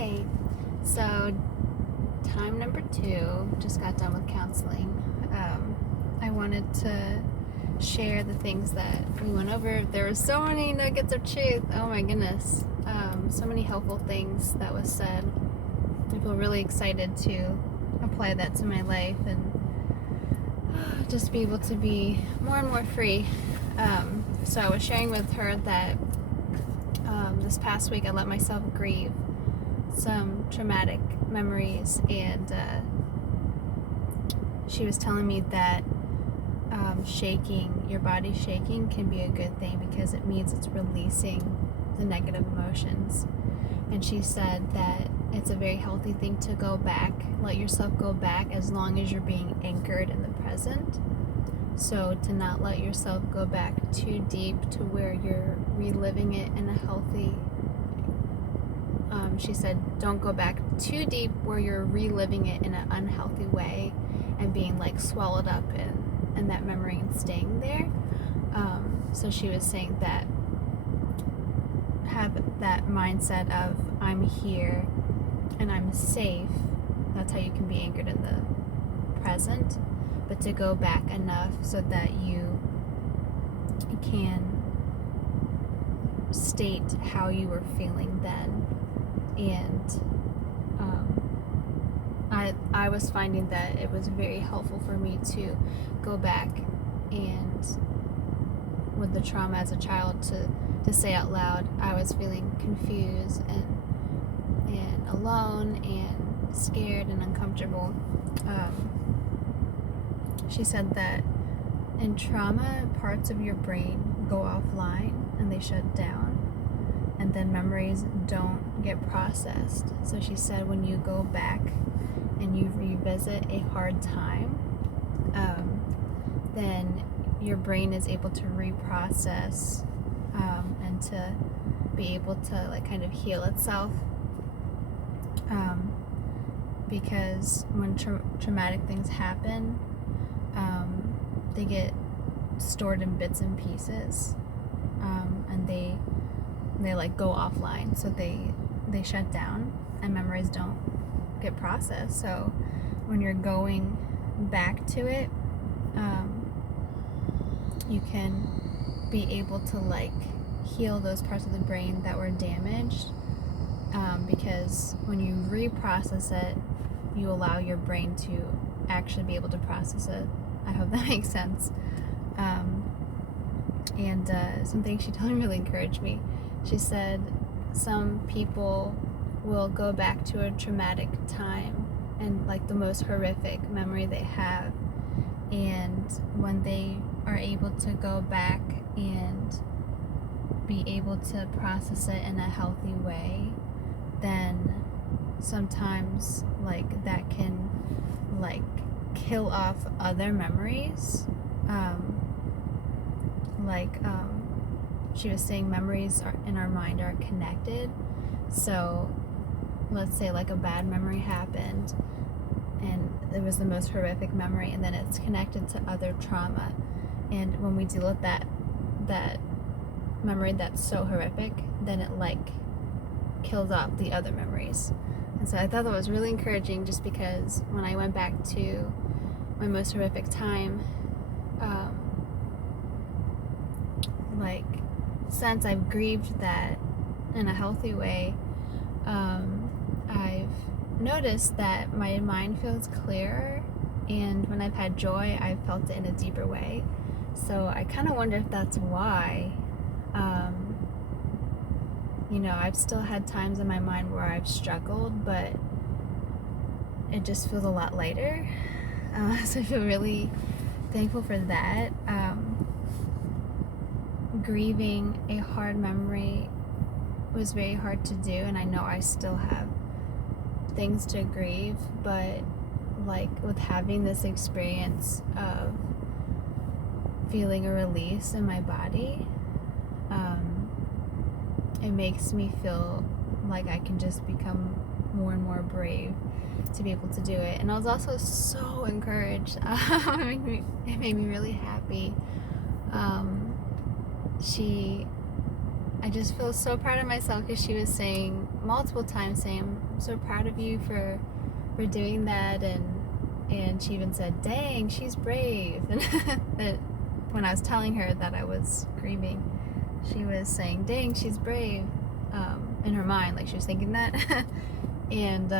Hi. So, time number 2, just got done with counseling. I wanted to share the things that we went over. There were so many nuggets of truth. Oh my goodness. So many helpful things that was said. I feel really excited to apply that to my life and just be able to be more and more free. So I was sharing with her that this past week I let myself grieve some traumatic memories, and she was telling me that your body shaking can be a good thing because it means it's releasing the negative emotions. And she said that it's a very healthy thing to go back, let yourself go back as long as you're being anchored in the present. So to not let yourself go back too deep to where you're reliving it in a healthy, she said, don't go back too deep where you're reliving it in an unhealthy way and being like swallowed up in that memory and staying there. So she was saying that have that mindset of I'm here and I'm safe. That's how you can be anchored in the present, but to go back enough so that you can state how you were feeling then. And I was finding that it was very helpful for me to go back and with the trauma as a child to say out loud I was feeling confused and alone and scared and uncomfortable. She said that in trauma, parts of your brain go offline and they shut down, and then memories don't get processed. So she said when you go back and you revisit a hard time, then your brain is able to reprocess and to be able to like kind of heal itself, because when traumatic things happen, they get stored in bits and pieces, and they like go offline, so they shut down and memories don't get processed. So when you're going back to it, you can be able to like heal those parts of the brain that were damaged, because when you reprocess it, you allow your brain to actually be able to process it. I hope that makes sense. And something she told me really encouraged me. She said some people will go back to a traumatic time and like the most horrific memory they have, and when they are able to go back and be able to process it in a healthy way, then sometimes like that can like kill off other memories. She was saying memories in our mind are connected. So let's say like a bad memory happened and it was the most horrific memory, and then it's connected to other trauma, and when we deal with that memory that's so horrific, then it like kills off the other memories. And so I thought that was really encouraging, just because when I went back to my most horrific time, like since I've grieved that in a healthy way, I've noticed that my mind feels clearer, and when I've had joy, I've felt it in a deeper way. So I kind of wonder if that's why. I've still had times in my mind where I've struggled, but it just feels a lot lighter. So I feel really thankful for that. Grieving a hard memory was very hard to do, and I know I still have things to grieve, but like with having this experience of feeling a release in my body, it makes me feel like I can just become more and more brave to be able to do it. And I was also so encouraged. It made me really happy. I just feel so proud of myself, because she was saying multiple times saying, I'm so proud of you for doing that, and she even said, dang, she's brave. And that when I was telling her that I was grieving, she was saying, dang, she's brave, in her mind, like she was thinking that. And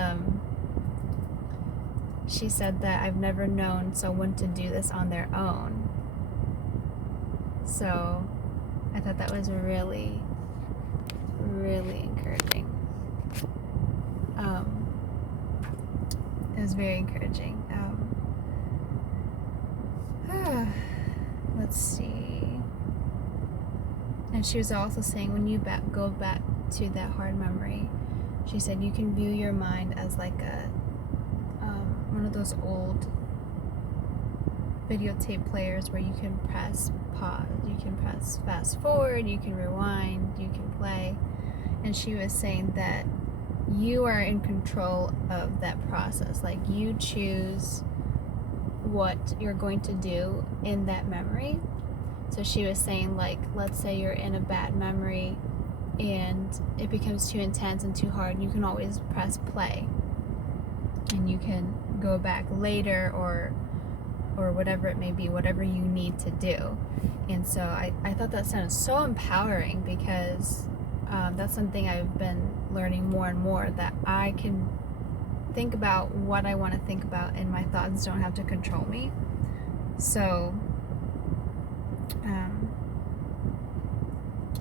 she said that I've never known someone to do this on their own. So I thought that was really, really encouraging. It was very encouraging. Let's see. And she was also saying, when you go back to that hard memory, she said you can view your mind as like one of those old videotape players where you can press pause, you can press fast forward, you can rewind, you can play. And she was saying that you are in control of that process. Like, you choose what you're going to do in that memory. So she was saying, like, let's say you're in a bad memory and it becomes too intense and too hard, you can always press play and you can go back later or whatever it may be, whatever you need to do. And so I thought that sounded so empowering, because that's something I've been learning more and more, that I can think about what I want to think about and my thoughts don't have to control me. So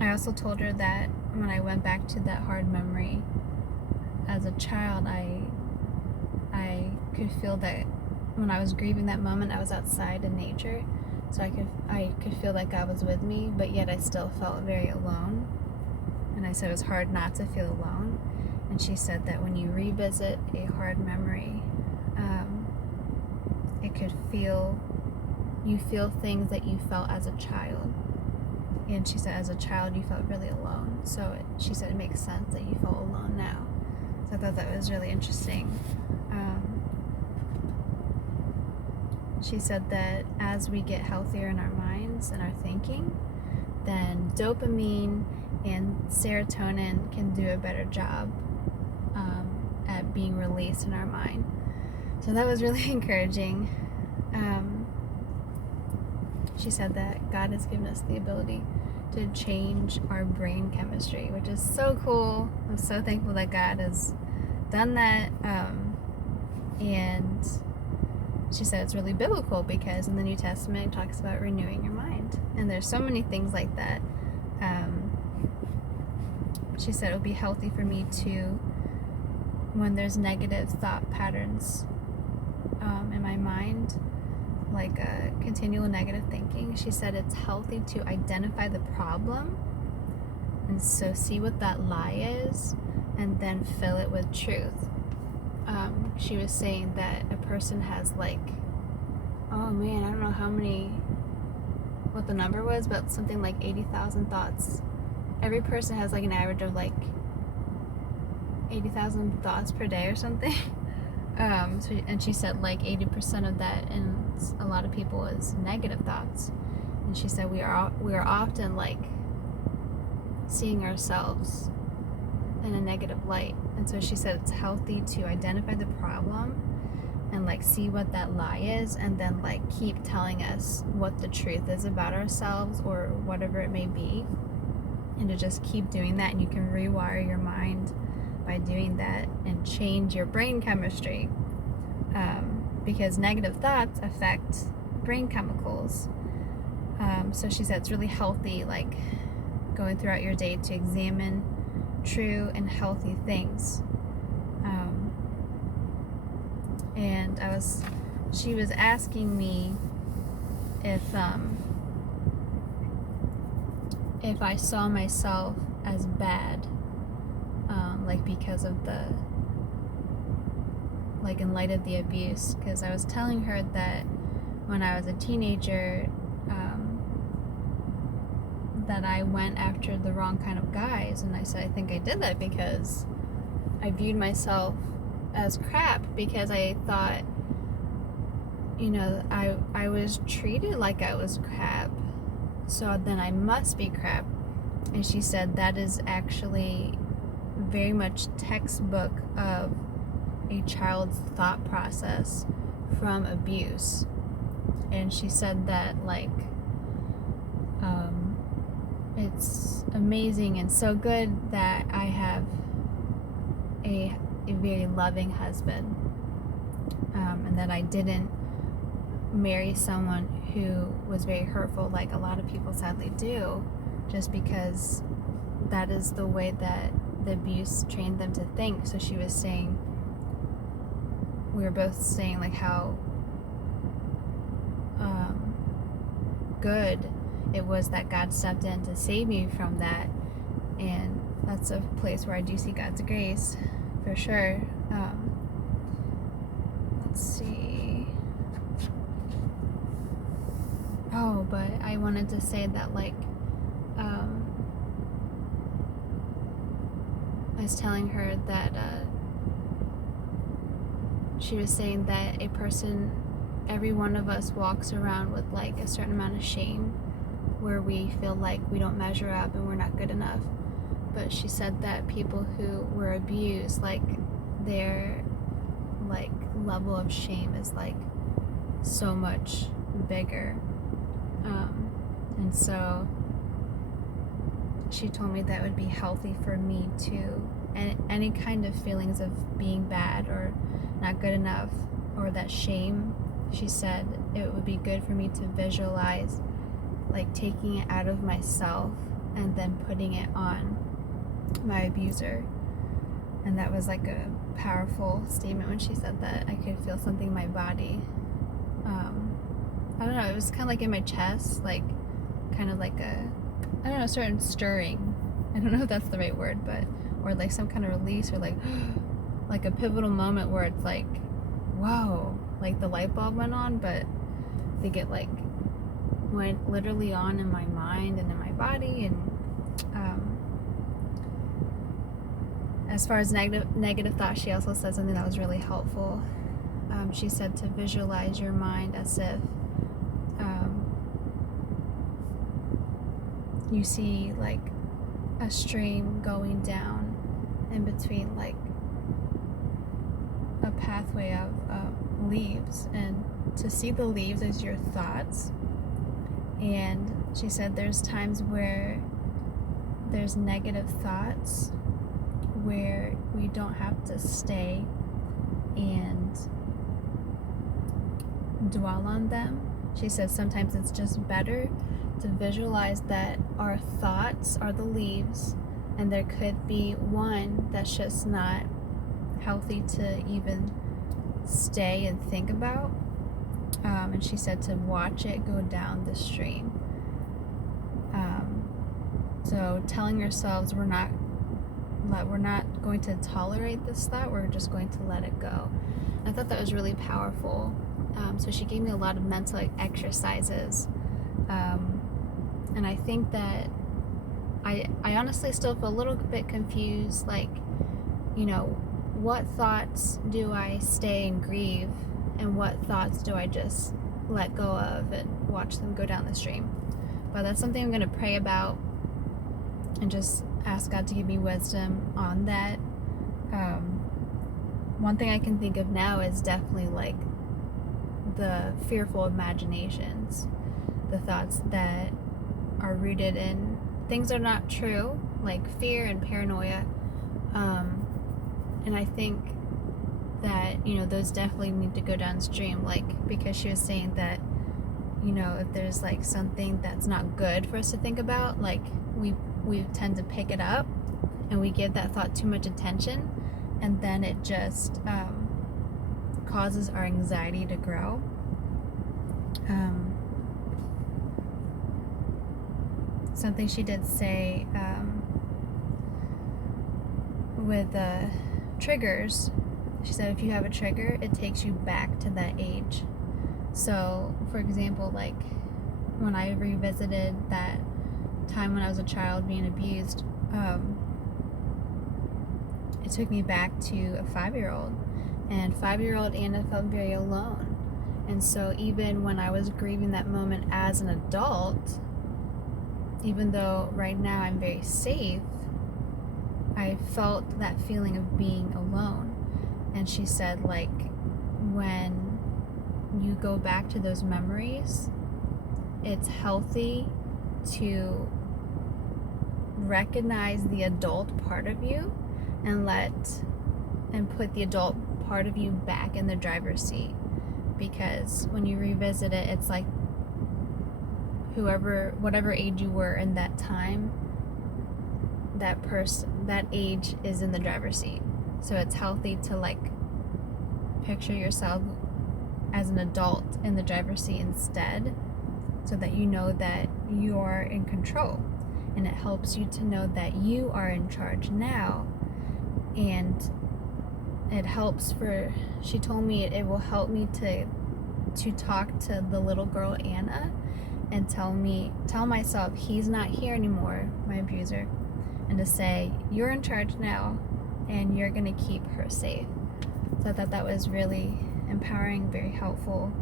I also told her that when I went back to that hard memory as a child, I could feel that when I was grieving that moment, I was outside in nature, so I could feel like God was with me, but yet I still felt very alone. And I said it was hard not to feel alone. And she said that when you revisit a hard memory, it could you feel things that you felt as a child. And she said as a child you felt really alone. So she said it makes sense that you felt alone now. So I thought that was really interesting. She said that as we get healthier in our minds and our thinking, then dopamine and serotonin can do a better job at being released in our mind. So that was really encouraging. She said that God has given us the ability to change our brain chemistry, which is so cool. I'm so thankful that God has done that. And she said it's really biblical, because in the New Testament it talks about renewing your mind. And there's so many things like that. She said it would be healthy for me to, when there's negative thought patterns in my mind, like continual negative thinking, she said it's healthy to identify the problem, and so see what that lie is and then fill it with truth. She was saying that a person has like, oh man, I don't know what the number was, but something like 80,000 thoughts. Every person has like an average of like 80,000 thoughts per day or something. And she said like 80% of that in a lot of people is negative thoughts. And she said we are often like seeing ourselves in a negative light. And so she said it's healthy to identify the problem and like see what that lie is, and then like keep telling us what the truth is about ourselves or whatever it may be, and to just keep doing that. And you can rewire your mind by doing that and change your brain chemistry, because negative thoughts affect brain chemicals. So she said it's really healthy, like going throughout your day, to examine true and healthy things. And she was asking me if I saw myself as bad, like because of in light of the abuse, because I was telling her that when I was a teenager, that I went after the wrong kind of guys, and I said I think I did that because I viewed myself as crap, because I thought, I was treated like I was crap, so then I must be crap. And she said that is actually very much textbook of a child's thought process from abuse. And she said that, like, it's amazing and so good that I have a very loving husband, and that I didn't marry someone who was very hurtful, like a lot of people sadly do, just because that is the way that the abuse trained them to think. So she was saying, we were both saying, like, how good it was that God stepped in to save me from that. And that's a place where I do see God's grace for sure. Let's see. Oh, but I wanted to say that, like, I was telling her that she was saying that every one of us walks around with, like, a certain amount of shame where we feel like we don't measure up and we're not good enough. But she said that people who were abused, like, their, like, level of shame is, like, so much bigger. And so she told me that it would be healthy for me to, and any kind of feelings of being bad or not good enough, or that shame, she said it would be good for me to visualize, like, taking it out of myself and then putting it on my abuser. And that was, like, a powerful statement when she said that. I could feel something in my body. I don't know, it was kind of like in my chest, like, kind of like a certain stirring. I don't know if that's the right word, but, or like some kind of release, or like like a pivotal moment where it's like, whoa, like the light bulb went on, but they get, like, went literally on in my mind and in my body. And as far as negative thoughts, she also said something that was really helpful. She said to visualize your mind as if you see, like, a stream going down in between, like, a pathway of leaves, and to see the leaves as your thoughts. And she said there's times where there's negative thoughts where we don't have to stay and dwell on them. She said sometimes it's just better to visualize that our thoughts are the leaves, and there could be one that's just not healthy to even stay and think about. And she said to watch it go down the stream. So telling yourselves we're not going to tolerate this thought, we're just going to let it go. I thought that was really powerful. So she gave me a lot of mental exercises. And I think that I honestly still feel a little bit confused, like, you know, what thoughts do I stay and grieve, and what thoughts do I just let go of and watch them go down the stream? But that's something I'm going to pray about and just ask God to give me wisdom on that. One thing I can think of now is definitely, like, the fearful imaginations, the thoughts that are rooted in things that are not true, like fear and paranoia. And I think that, you know, those definitely need to go downstream, like, because she was saying that, you know, if there's, like, something that's not good for us to think about, like, we tend to pick it up and we give that thought too much attention, and then it just causes our anxiety to grow. Something she did say with triggers, she said if you have a trigger, it takes you back to that age. So, for example, like, when I revisited that time when I was a child being abused, it took me back to a 5-year-old. And 5-year-old Anna felt very alone. And so even when I was grieving that moment as an adult, even though right now I'm very safe, I felt that feeling of being alone. And she said, like, when you go back to those memories, it's healthy to recognize the adult part of you and put the adult part of you back in the driver's seat, because when you revisit it, it's like whatever age you were in that time, that age is in the driver's seat. So it's healthy to like picture yourself as an adult in the driver's seat instead, so that you know that you are in control, and it helps you to know that you are in charge now. And it helps she told me it will help me to talk to the little girl Anna and tell myself he's not here anymore, my abuser, and to say you're in charge now and you're gonna keep her safe. So I thought that was really empowering, very helpful.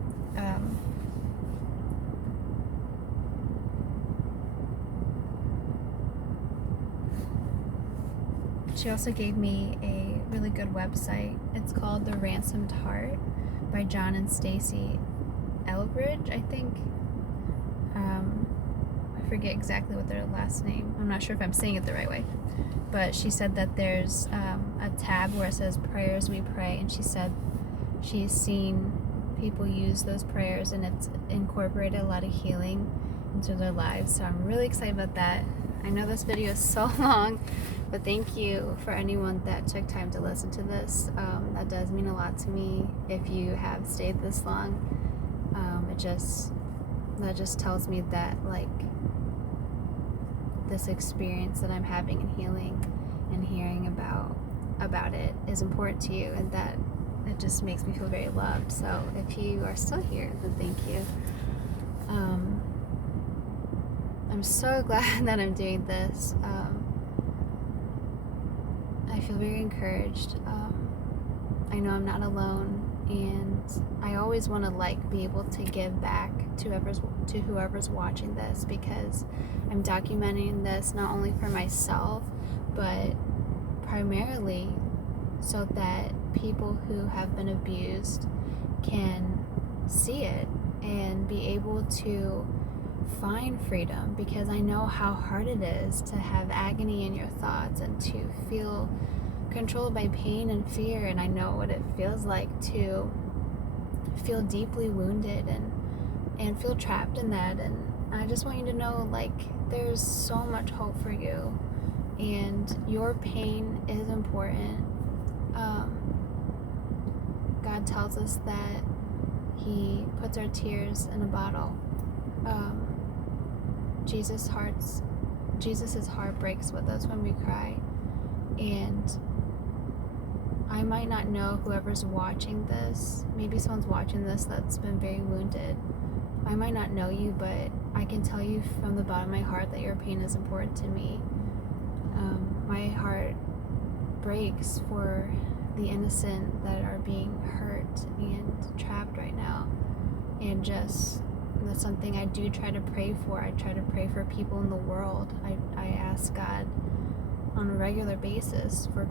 She also gave me a really good website. It's called The Ransomed Heart by John and Stacy Elbridge, I think. I forget exactly what their last name. I'm not sure if I'm saying it the right way. But she said that there's a tab where it says Prayers We Pray, and she said she's seen people use those prayers and it's incorporated a lot of healing into their lives. So I'm really excited about that. I know this video is so long, but thank you for anyone that took time to listen to this. That does mean a lot to me if you have stayed this long. That just tells me that like this experience that I'm having and healing and hearing about it is important to you, and that it just makes me feel very loved. So if you are still here, then thank you. I'm so glad that I'm doing this. I feel very encouraged. I know I'm not alone, and I always want to be able to give back to whoever's watching this, because I'm documenting this not only for myself, but primarily so that people who have been abused can see it and be able to find freedom, because I know how hard it is to have agony in your thoughts and to feel controlled by pain and fear, and I know what it feels like to feel deeply wounded and feel trapped in that. And I just want you to know, like, there's so much hope for you, and your pain is important. God tells us that He puts our tears in a bottle. Jesus' heart breaks with us when we cry. And I might not know whoever's watching this. Maybe someone's watching this that's been very wounded. I might not know you, but I can tell you from the bottom of my heart that your pain is important to me. My heart breaks for the innocent that are being hurt and trapped right now. And just, that's something I do try to pray for. I try to pray for people in the world. I ask God on a regular basis for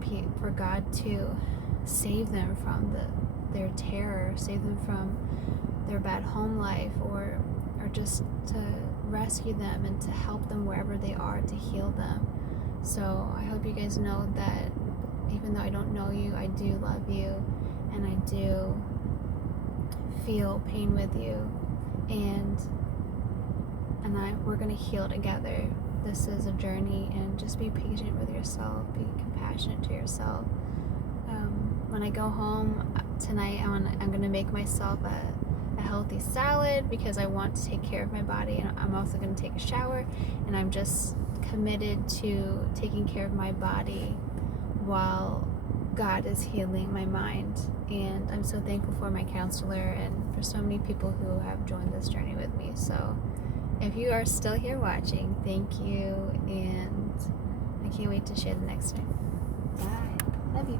God to save them from their terror, save them from their bad home life, or just to rescue them and to help them wherever they are, to heal them. So I hope you guys know that even though I don't know you, I do love you, and I do feel pain with you, and we're gonna heal together. This is a journey, and just be patient with yourself, be compassionate to yourself. When I go home tonight, I'm gonna make myself a healthy salad, because I want to take care of my body, and I'm also gonna take a shower, and I'm just committed to taking care of my body while God is healing my mind. And I'm so thankful for my counselor and for so many people who have joined this journey with me. So if you are still here watching, thank you, and I can't wait to share the next time. Bye. Love you.